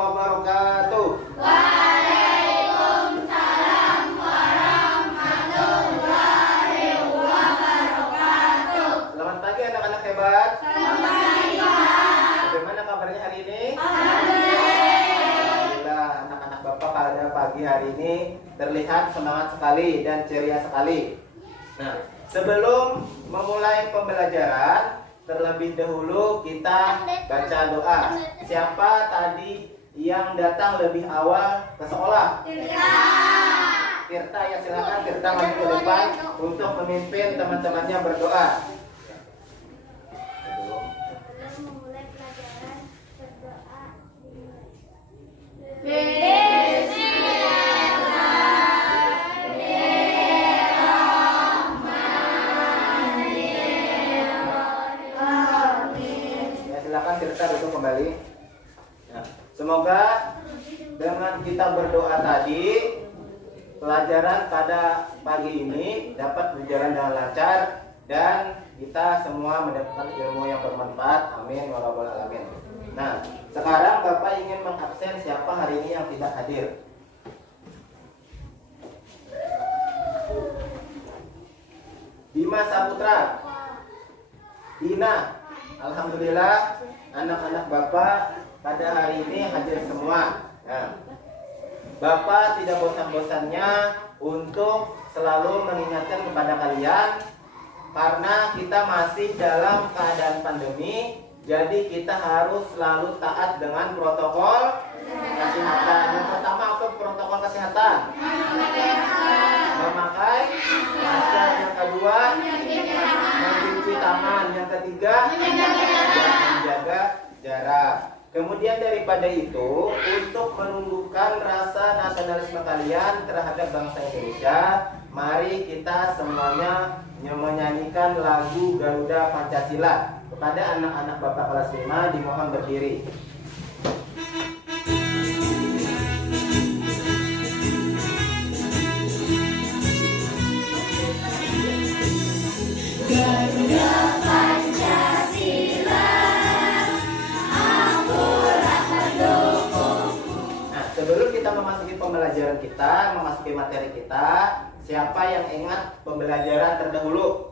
wabarakatuh. Waalaikumsalam warahmatullahi wabarakatuh. Selamat pagi anak-anak hebat. Selamat pagi, Pak. Bagaimana kabarnya hari ini? Alhamdulillah. Anak-anak Bapak pada pagi hari ini terlihat semangat sekali dan ceria sekali. Nah, sebelum memulai pembelajaran, terlebih dahulu kita baca doa. Siapa tadi yang datang lebih awal ke sekolah? Tirta, ya silakan Tirta maju ke depan untuk memimpin teman-temannya berdoa. Sebelum memulai pelajaran, berdoa Ya, silakan Tirta duduk kembali. Nah, semoga dengan kita berdoa tadi, pelajaran pada pagi ini dapat berjalan dengan lancar dan kita semua mendapatkan ilmu yang bermanfaat. Amin ya rabbal alamin. Nah, sekarang Bapak ingin mengabsen siapa hari ini yang tidak hadir? Dimas Saputra, Dina. Alhamdulillah anak-anak Bapak pada hari ini hadir semua. Nah, Bapak tidak bosan-bosannya untuk selalu mengingatkan kepada kalian, karena kita masih dalam keadaan pandemi, jadi kita harus selalu taat dengan protokol kesehatan. Yang pertama apa protokol kesehatan? Memakai masker. Yang kedua, mencuci tangan. Yang ketiga, menjaga jarak. Kemudian daripada itu, untuk menumbuhkan rasa nasionalisme kalian terhadap bangsa Indonesia, mari kita semuanya menyanyikan lagu Garuda Pancasila. Kepada anak-anak Bapak kelas 5 dimohon berdiri. Garuda Pancasila, akulah pendukungmu. Nah, sebelum kita memasuki pembelajaran kita, memasuki materi kita, siapa yang ingat pembelajaran terdahulu?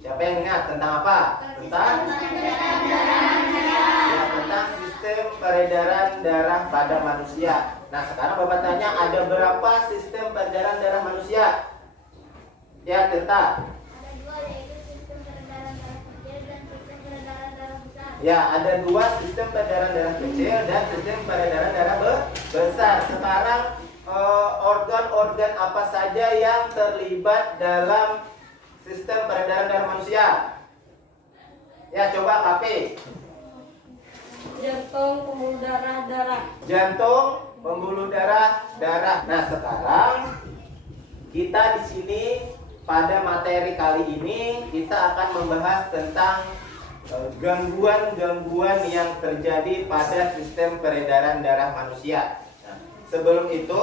Siapa yang ingat tentang apa? Tentang sistem peredaran darah pada manusia. Nah, sekarang Bapak tanya, ada berapa sistem peredaran darah manusia? Ya, Tirta. ada dua, yaitu sistem peredaran darah kecil dan sistem peredaran darah besar. Ya, ada dua sistem peredaran darah kecil dan sistem peredaran darah besar. Sekarang organ-organ apa saja yang terlibat dalam sistem peredaran darah manusia? Ya, coba KP. Jantung, pembuluh darah, Jantung, pembuluh darah. Nah, sekarang kita di sini pada materi kali ini kita akan membahas tentang gangguan-gangguan yang terjadi pada sistem peredaran darah manusia. Nah, sebelum itu,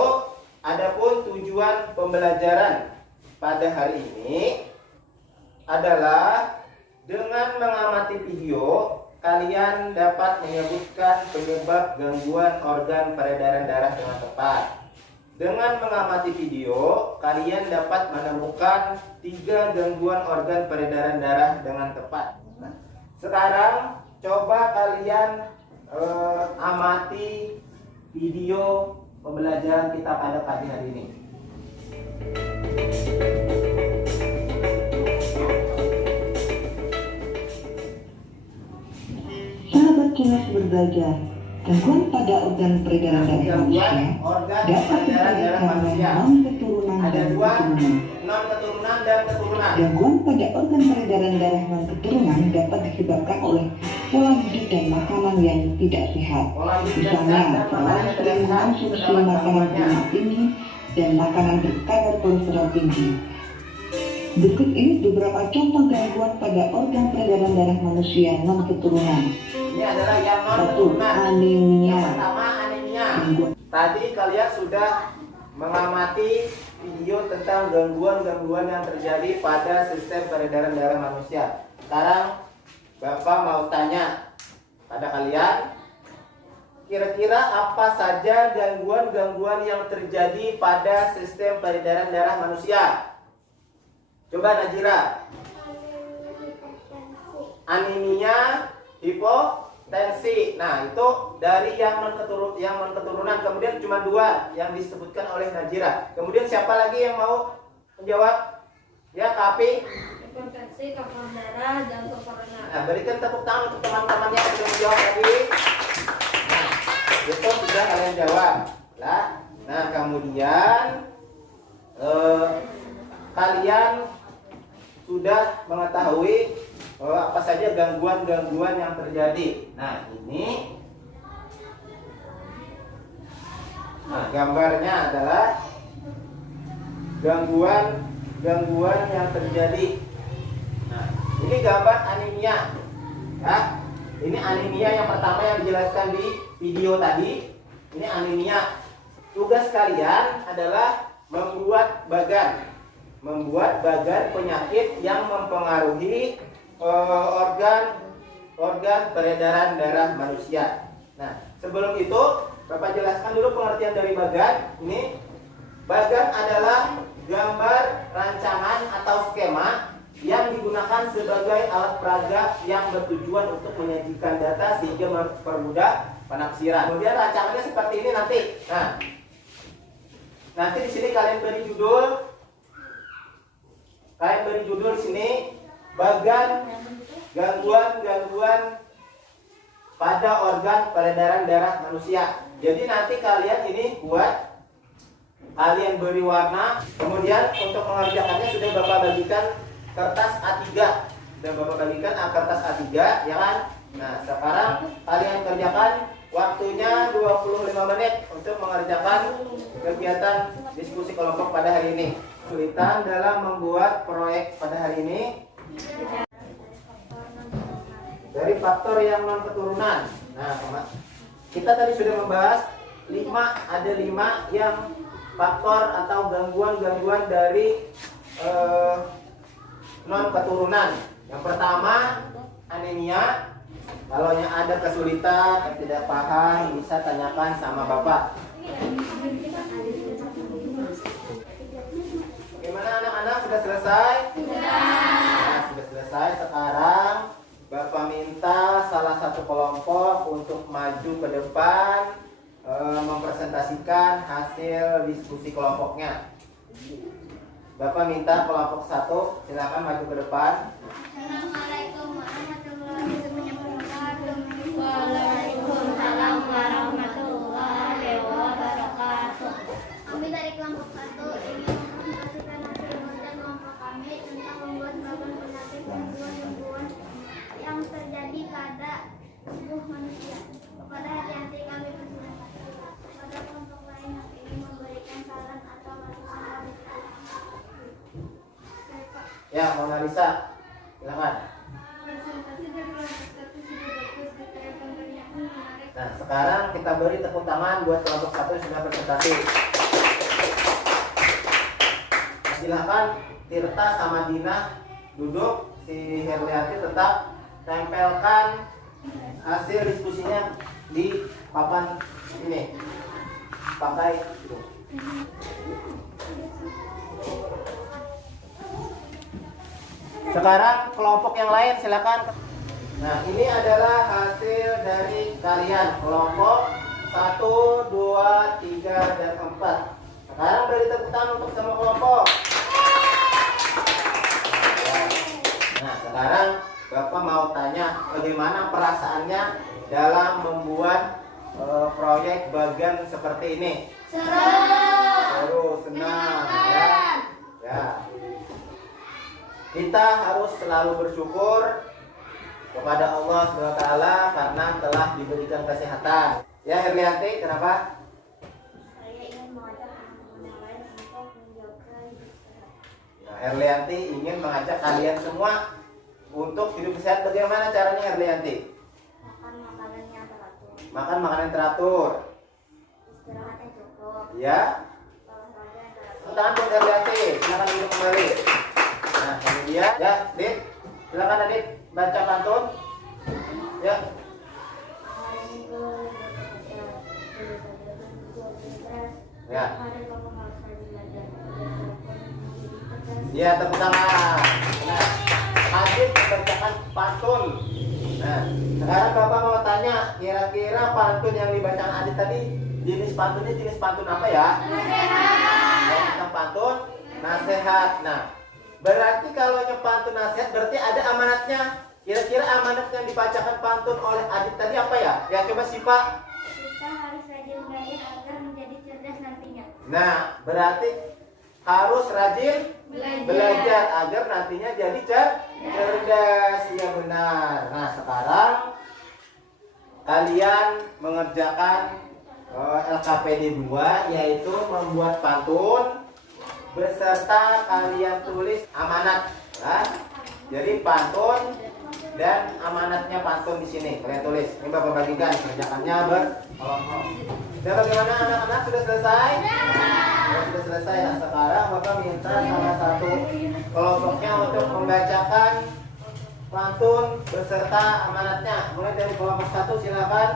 adapun tujuan pembelajaran pada hari ini adalah dengan mengamati video, kalian dapat menyebutkan penyebab gangguan organ peredaran darah dengan tepat. Dengan mengamati video, kalian dapat menemukan 3 gangguan organ peredaran darah dengan tepat. Nah, sekarang coba kalian amati video pembelajaran kita pada pagi hari ini. Sahabat Kilas berbelajar, gangguan pada organ peredaran darah manusia dapat dikaitkan dengan non-keturunan Ada dan dua, keturunan. non-keturunan dan keturunan. Gangguan pada organ peredaran darah non-keturunan dapat disebabkan oleh pola hidup dan makanan yang tidak sehat. Pola hidup dan Misalnya, sehat dan orang makanan yang sering tidak sehat mengonsumsi terdapat makanan gangguannya. berlemak tinggi dan makanan berkadar kolesterol tinggi. Berikut ini beberapa contoh gangguan pada organ peredaran darah manusia non-keturunan. Ini adalah yang 1. non-keturunan. Anemia. Yang pertama, anemia. Gangguan Tadi kalian sudah mengamati video tentang gangguan-gangguan yang terjadi pada sistem peredaran darah manusia. Sekarang Bapak mau tanya pada kalian, kira-kira apa saja gangguan-gangguan yang terjadi pada sistem peredaran darah manusia? Coba Najira. Anemia, hipotensi. Nah, itu dari yang non keturunan. Kemudian cuma 2 yang disebutkan oleh Najira. Kemudian siapa lagi yang mau menjawab? Ya, Kapi. Hipertensi, kanker darah, dan corona. Nah, berikan tepuk tangan untuk teman-temannya yang sudah menjawab tadi. Nah, itu sudah kalian jawab. Nah, kemudian kalian sudah mengetahui apa saja gangguan-gangguan yang terjadi. Nah, ini gambarnya adalah gangguan yang terjadi. Nah, ini gambar anemia. Ya. Ini anemia yang pertama yang dijelaskan di video tadi. Ini anemia. Tugas kalian adalah membuat bagan penyakit yang mempengaruhi organ peredaran darah manusia. Nah, sebelum itu Bapak jelaskan dulu pengertian dari bagan. Ini bagan adalah gambar rancangan atau skema yang digunakan sebagai alat peraga yang bertujuan untuk menyajikan data sehingga mempermudah penafsiran. Kemudian rancangannya seperti ini nanti. Nah, nanti di sini kalian beri judul. Di sini bagan gangguan pada organ peredaran darah manusia. Jadi nanti kalian ini kalian beri warna. Kemudian untuk mengerjakannya sudah Bapak bagikan kertas A3. Kertas A3, ya kan? Nah, sekarang kalian kerjakan, waktunya 25 menit untuk mengerjakan kegiatan diskusi kelompok pada hari ini. Kesulitan dalam membuat proyek pada hari ini dari faktor yang non keturunan. Nah, kita tadi sudah membahas ada 5 yang faktor atau gangguan-gangguan dari non keturunan. Yang pertama anemia. Kalau yang ada kesulitan, tidak paham, bisa tanyakan sama Bapak. Bagaimana anak-anak, sudah selesai? Nah, sudah selesai. Sekarang Bapak minta salah satu kelompok untuk maju ke depan, mempresentasikan hasil diskusi kelompoknya. Bapak minta kelompok 1, silakan maju ke depan. Assalamualaikum warahmatullahi wabarakatuh. Waalaikumsalam warahmatullahi wabarakatuh. Kami dari kelompok 1 ingin mempresentasikan hasil kerja kelompok kami tentang membuat bagan penyakit gangguan yang terjadi pada tubuh manusia. Kepada hati-hati kami presentasi. Kepada kelompok lain yang ingin memberikan saran atau masukan kami. Ya, Mona Lisa, silakan. Presentasi dari kelompok 1 sudah bagus, detail gambarnya pun menarik. Nah, sekarang kita beri tepuk tangan buat kelompok 1 yang sudah presentasi. Silakan Tirta sama Dina duduk, si Herliati tetap tempelkan hasil diskusinya di papan ini. Pakai itu. Sekarang kelompok yang lain silakan. Nah, ini adalah hasil dari kalian kelompok 1, 2, 3, dan 4. Sekarang beri tepuk tangan untuk semua kelompok. Nah, sekarang Bapak mau tanya bagaimana perasaannya dalam membuat proyek bagan seperti ini. Seru, senang, ya. Kita harus selalu bersyukur kepada Allah SWT karena telah diberikan kesehatan. Ya, Herlianti, kenapa? Saya ingin mengajak teman-teman yang lain untuk menjaga hidup sehat. Nah, Herlianti ingin mengajak kalian semua untuk hidup sehat. Bagaimana caranya, Herlianti? Makan makanan yang teratur. Makan makanan teratur. Istirahat yang cukup. Ya. Olahraga yang teratur. Tepuk tangan buat Herlianti. Silakan duduk kembali. Nah, kemudian, ya, Dit. Silakan Adit baca pantun. Ya. Hari Minggu berkata Ya. Hari kamu harus rajin belajar. Ya, tepuk tangan. Nah, Adit membacakan pantun. Nah, sekarang Bapak mau tanya, kira-kira pantun yang dibacakan Adit tadi jenis pantunnya jenis pantun apa ya? Nasihat. Tentang pantun nasihat. Nah, berarti kalau pantun nasihat berarti ada amanatnya. Kira-kira amanat yang dibacakan pantun oleh Adit tadi apa ya? Ya coba sih Pak. Kita harus rajin belajar agar menjadi cerdas nantinya. Nah, berarti harus rajin belajar agar nantinya jadi cerdas. Ya benar. Nah, sekarang kalian mengerjakan LKPD 2 yaitu membuat pantun beserta kalian tulis amanat. Ya. Jadi pantun dan amanatnya pantun di sini kalian tulis. Ini Bapak bagikan kerjakannya berkelompok. Dan bagaimana anak-anak sudah selesai? Ya, sudah selesai. Nah, sekarang Bapak minta salah satu kelompoknya untuk membacakan pantun beserta amanatnya. Mulai dari kelompok 1 silakan.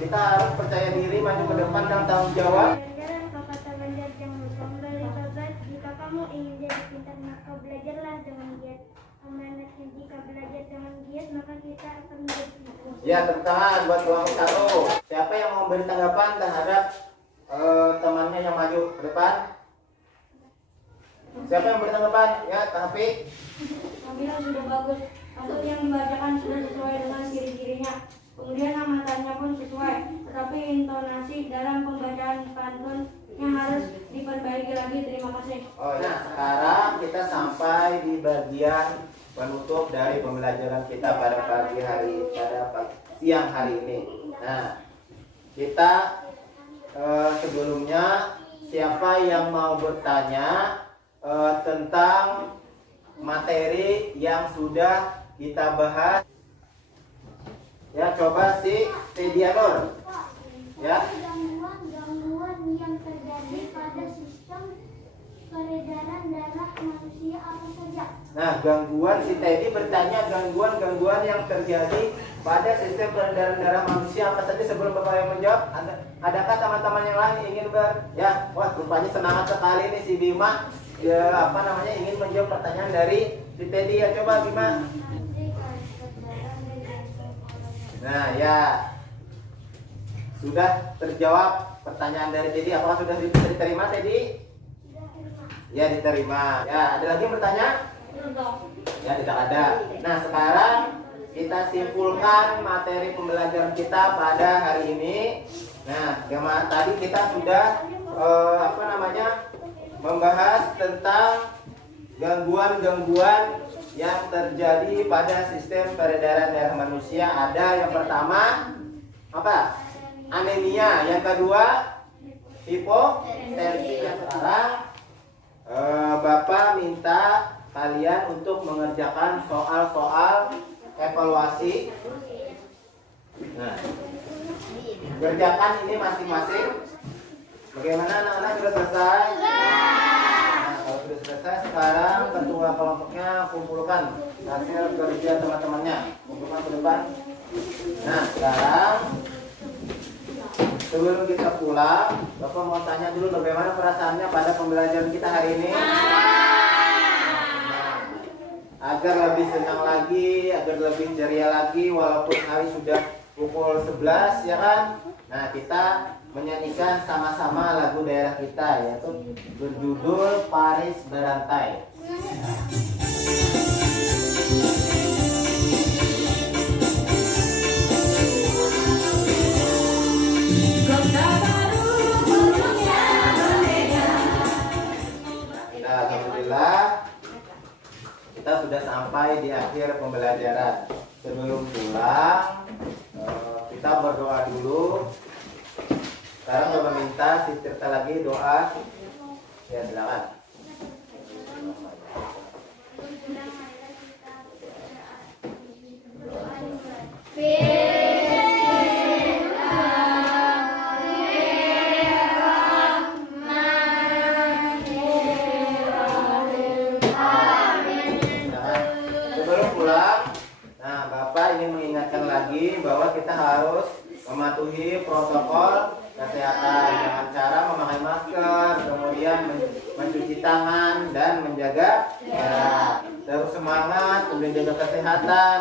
Kita harus percaya diri, maju ke depan dan tanggung jawab. Jalan kata belajar jangan lupa kembali tobat. Jika kamu ingin jadi pintar maka belajarlah dengan giat. Amanatnya jika belajar dengan giat maka kita akan menjadi pintar. Ya, tepuk tangan buat kelompok 1. Siapa yang mau beri tanggapan terhadap temannya yang maju ke depan? Siapa yang beri tanggapan? Ya, tapi Nabila sudah bagus. Pantun yang dibacakan sudah sesuai dengan ciri-cirinya. Kemudian amatannya pun sesuai. Tetapi intonasi dalam pembacaan pantunnya harus diperbaiki lagi. Terima kasih. nah sekarang kita sampai di bagian penutup dari pembelajaran kita pada siang hari ini. Nah, kita sebelumnya siapa yang mau bertanya tentang materi yang sudah kita bahas? Ya, coba si Tedianur. Ya. Gangguan yang terjadi pada sistem peredaran darah manusia apa saja? Nah, gangguan si Teddy bertanya gangguan yang terjadi pada sistem peredaran darah manusia apa saja. Sebelum Bapak yang menjawab, adakah teman-teman yang lain ingin wah rupanya semangat sekali nih si Bima ingin menjawab pertanyaan dari si Teddy. Ya coba Bima. Nah, ya sudah terjawab pertanyaan dari Teddy. Apakah sudah diterima Teddy? Ya, diterima. Ya, ada lagi yang bertanya? Ya, tidak ada. Nah, sekarang kita simpulkan materi pembelajaran kita pada hari ini. Nah, tadi kita sudah membahas tentang gangguan-gangguan yang terjadi pada sistem peredaran darah manusia. Ada yang pertama apa? Anemia. Yang kedua hipotensi. Sekarang Bapak minta kalian untuk mengerjakan soal-soal evaluasi. Nah, kerjakan ini masing-masing. Bagaimana anak-anak, sudah selesai? Nah, kalau sudah selesai, sekarang ketua kelompoknya kumpulkan hasil kerja teman-temannya. Kumpulkan ke depan. Nah, sekarang sebelum kita pulang, Bapak mau tanya dulu bagaimana perasaannya pada pembelajaran kita hari ini. Agar lebih senang lagi, agar lebih ceria lagi, walaupun hari sudah pukul 11 ya kan. Nah, kita menyanyikan sama-sama lagu daerah kita, yaitu berjudul Paris Berantai. Alhamdulillah kita sudah sampai di akhir pembelajaran. Sebelum pulang kita berdoa dulu. Sekarang Bapak minta si Tirta lagi doa. Ya, silakan. Sebelum pulang, nah Bapak ingin mengingatkan lagi bahwa kita harus mematuhi protokol kesehatan dengan cara memakai masker, kemudian mencuci tangan dan menjaga jarak. Terus semangat, kemudian jaga kesehatan.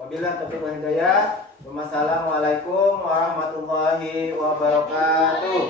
Wabillahi taufiq wal hidayah. Wassalamualaikum warahmatullahi wabarakatuh.